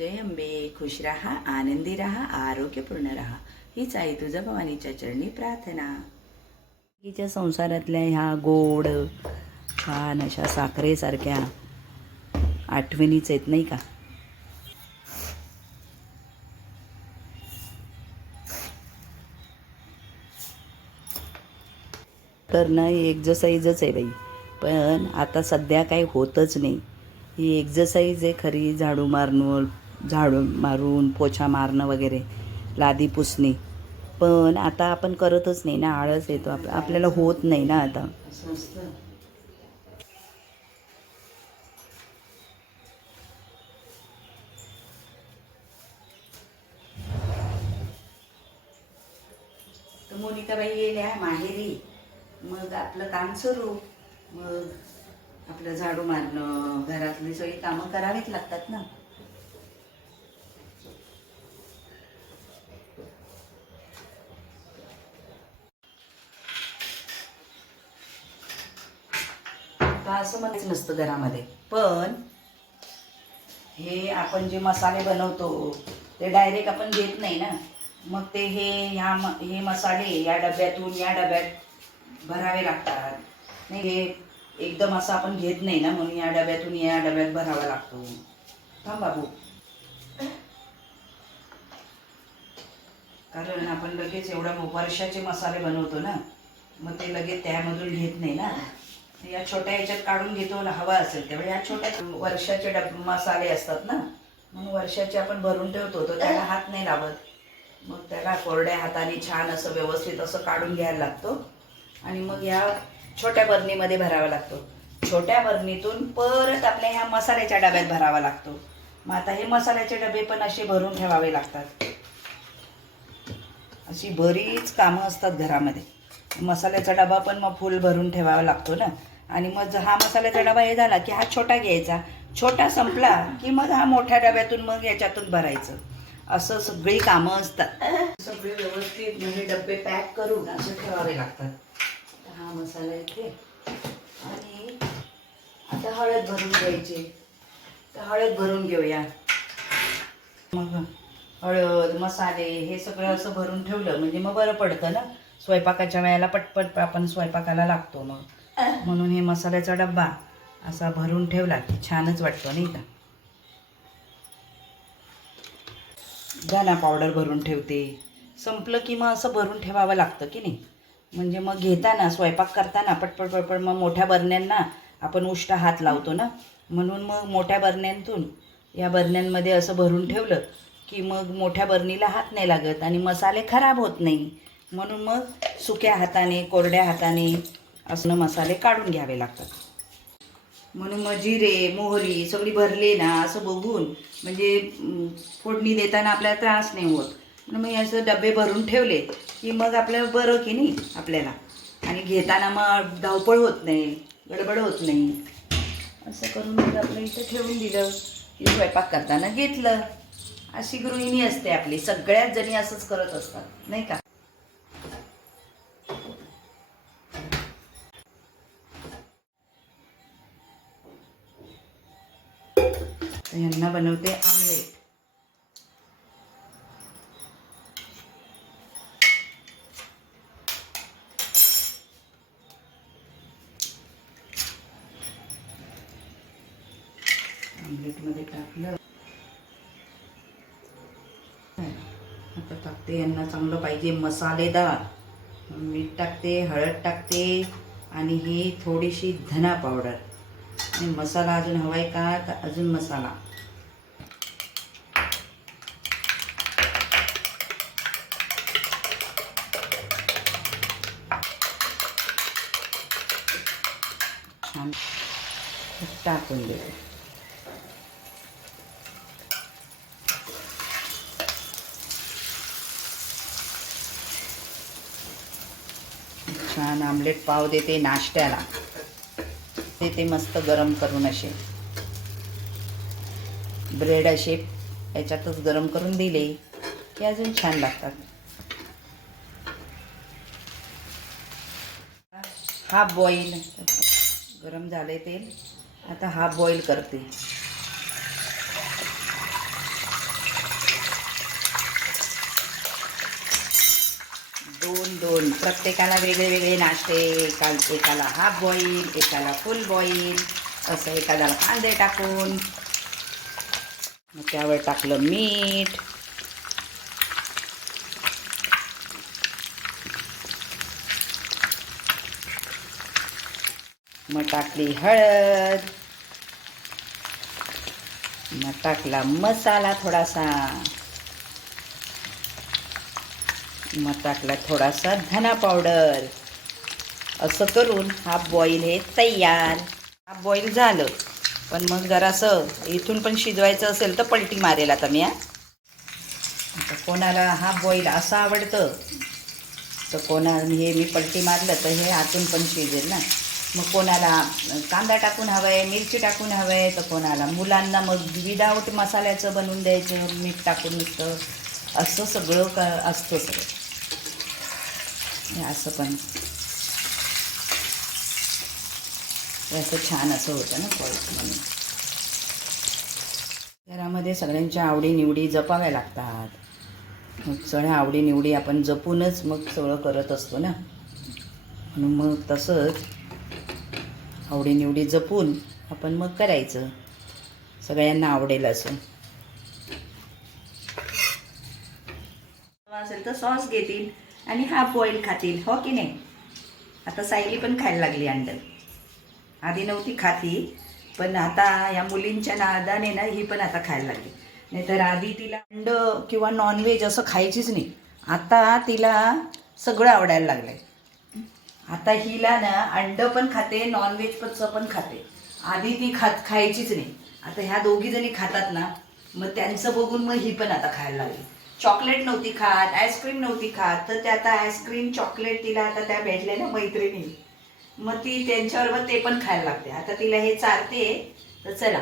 जय अंबे. खुश रहा, आनंदी रहा, आरोग्यपूर्ण रहा, हीच आहे तुझं भवानीच्या चरणी प्रार्थना. तिच्या संसारातल्या ह्या गोड छान अशा साखरेसारख्या आठवणीच आहेत नाही का. तर ना एक्झरसाईजच आहे बाई, पण आता सध्या काही होतच नाही. ही एक्झरसाईज आहे खरी. झाडू मारून पोछा मारणं वगैरे, लादी पुसणे, पण आता आपण करतच नाही ना. आळस येतो, आपल्याला होत नाही ना आता. तर मोनिकाबाई गेल्या माहेरी, मग आपलं काम सुरू. मग आपलं झाडू मारणं, घरातली सगळी कामं करावीच लागतात ना. तर असं म्हणायचं नसतं घरामध्ये, पण हे आपण जे मसाले बनवतो ते डायरेक्ट आपण घेत नाही ना. मग ते हे मसाले या डब्यातून या डब्यात भरावे लागतात. नाही, हे एकदम असं आपण घेत नाही ना, म्हणून या डब्यातून या डब्यात भरावा लागतो. थांब बाबू. कारण आपण लगेच एवढ्या वर्षाचे मसाले बनवतो ना, मग ते लगेच त्यामधून घेत नाही ना. या छोट्या ह्याच्यात काढून घेतो, हवा असेल तेव्हा. या छोट्या वर्षाचे मसाले असतात ना, म्हणून वर्षाचे आपण भरून ठेवतो, तर त्याला हात नाही लावत. मग त्याला कोरड्या हाताने छान असं व्यवस्थित असं काढून घ्यायला लागतो आणि मग ह्या छोट्या बरणीमध्ये भरावा लागतो. छोट्या बरणीतून परत आपल्या ह्या मसाल्याच्या डब्यात भरावा लागतो. मग आता हे मसाल्याचे डबे पण असे भरून ठेवावे लागतात. अशी बरीच कामं असतात घरामध्ये. मसाल्याचा डबा पण मग फुल भरून ठेवावा लागतो ना. आणि मग हा मसाल्याचा डबा हे झाला की हा छोटा घ्यायचा, छोटा संपला की मग हा मोठ्या डब्यातून मग याच्यातून भरायचं. असं सगळी कामं असतात. सगळे व्यवस्थित म्हणजे डबे पॅक करून असं ठेवावे लागतात. हा मसाला इथे, आणि आता हळद भरून घ्यायची. तर हळद भरून घेऊया. मग हळद मसाले हे सगळं असं भरून ठेवलं म्हणजे मग बरं पडतं ना. स्वयंपाकाच्या वेळेला पटपट आपण स्वयंपाकाला लागतो. मग म्हणून हे मसाल्याचा डब्बा असा भरून ठेवला की छानच वाटतो नाही का. धना पावडर भरून ठेवते. संपलं की मग असं भरून ठेवावं लागतं की नाही. म्हणजे मग घेताना स्वयंपाक करताना पटपट पटपट मग मोठ्या बरण्यांना आपण उष्टा हात लावतो ना, म्हणून मग मोठ्या बरण्यांतून या बरण्यांमध्ये असं भरून ठेवलं की मग मोठ्या बरणीला हात नाही लागत आणि मसाले खराब होत नाही. म्हणून मग सुक्या हाताने कोरड्या हाताने असं मसाले काढून घ्यावे लागतात. म्हणून मग जिरे मोहरी सगळी भरली ना असं बघून, म्हणजे फोडणी देताना आपल्याला त्रास नाही होत. म्हणून मग असं डबे भरून ठेवले की मग आपल्याला बरं की नाही आपल्याला. आणि घेताना मग धावपळ होत नाही, गडबड होत नाही. असं करून मग आपलं इथं ठेवून दिलं की स्वयंपाक करताना घेतलं. अशी गृहिणी असते आपली. सगळ्याच जणी असंच करत असतात नाही का. यांना बनवते आमलेट. आमलेटमध्ये टाकलं. आता टाकते, यांना चांगलं पाहिजे मसालेदार. मीठ टाकते, हळद टाकते आणि ही थोडीशी धना पावडर. आणि मसाला अजून हवाय का, अजून मसाला. छान टाकून देते. छान आमलेट पाव देते नाश्त्याला. देते मस्त गरम करून असे ब्रेड असे याच्यातच गरम करून दिले की अजून छान लागतात. हाफ बॉईल गरम झाले तेल, आता हाफ बॉईल करते. दोन प्रत्येकाला वेगळे वेगळे नाश्ते, एकाला हाफ बॉईल, एकाला फुल बॉईल, असं एकाला कांदे टाकून, मग त्यावर टाकलं मीठ, मग टाकली हळद, मग टाकला मसाला थोडासा, मग टाकला थोडासा धना पावडर. असं करून हाफ बॉईल हे तयार. हाफ बॉईल झालं, पण मग जरासं इथून पण शिजवायचं असेल तर पलटी मारेल आता मी. आता कोणाला हाफ बॉईल असं आवडतं तर कोणाला हे मी पलटी मारलं तर हे आतून पण शिजेल ना. मग कोणाला कांदा टाकून हवं आहे, मिरची टाकून हवं आहे, तर कोणाला मुलांना मग विदाऊट मसाल्याचं बनवून द्यायचं, मीठ टाकून नुसतं. असं सगळं असतं सगळं. हे असं पण असं छान असं होतं ना पॉईंट म्हणून. घरामध्ये सगळ्यांच्या आवडीनिवडी जपाव्या लागतात. मग सगळ्या आवडीनिवडी आपण जपूनच मग सगळं करत असतो ना. म्हणून मग तसंच आवडीनिवडी जपून आपण मग करायचं, सगळ्यांना आवडेल असं. असेल तर सॉस घेतील आणि हाफ बॉईल खातील, हो की नाही. आता सायली पण खायला लागली अंड. आधी नव्हती खाती, पण आता या मुलींच्या नादाने ना ही पण आता खायला लागली. नाहीतर आधी तिला अंड किंवा नॉनव्हेज असं खायचीच नाही. आता तिला सगळं आवडायला लागलंय. आता हिला ना अंड पण खाते, नॉनव्हेज पण खाते. आधी ती खायचीच नाही. आता ह्या दोघी जणी खातात ना, मग त्यांचं बघून मग ही पण आता खायला लागली. चॉकलेट नव्हती खात, आईस्क्रीम नव्हती खात, तर त्या आता आईस्क्रीम चॉकलेट तिला आता त्या भेटल्या ना मैत्रिणी, मग ती त्यांच्याबरोबर ते पण खायला लागते. आता तिला हे चालते. तर चला